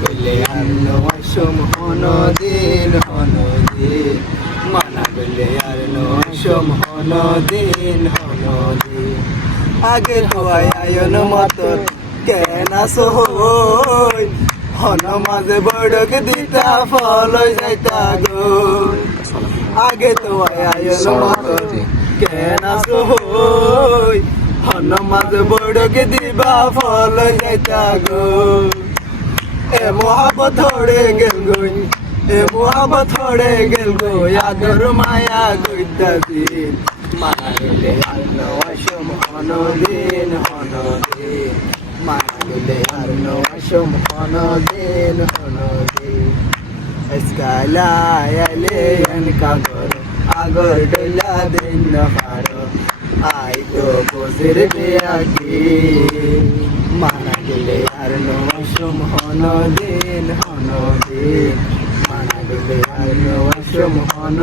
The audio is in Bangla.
gule ano asum hono din hono din Mana gule ano asum hono din hono din আগের হওয়ায় আয়ন মতো কেনা সহই হন মাঝে বড়ক দিতা ফল যাইতা গো। আগে তো আয়ন মতো কেনা সহই বড়ক দিবা ফল যাইতা গো। এ মোহাবত ধরে গেল গই এ মোহাবত ধরে গেল গো আদর মায়া গইতা দিন। মানাইলে আলো আসম হনদিন হনদিন মানাইলে আলো আসম হনদিন হনদিন এসকালা আলে কাগর আগর ডলা দিন না পারো আই তো বসির বিয়াকি মানা গেলে আর নসম হন দিন হন দিন মানা গেলে আর নসম হন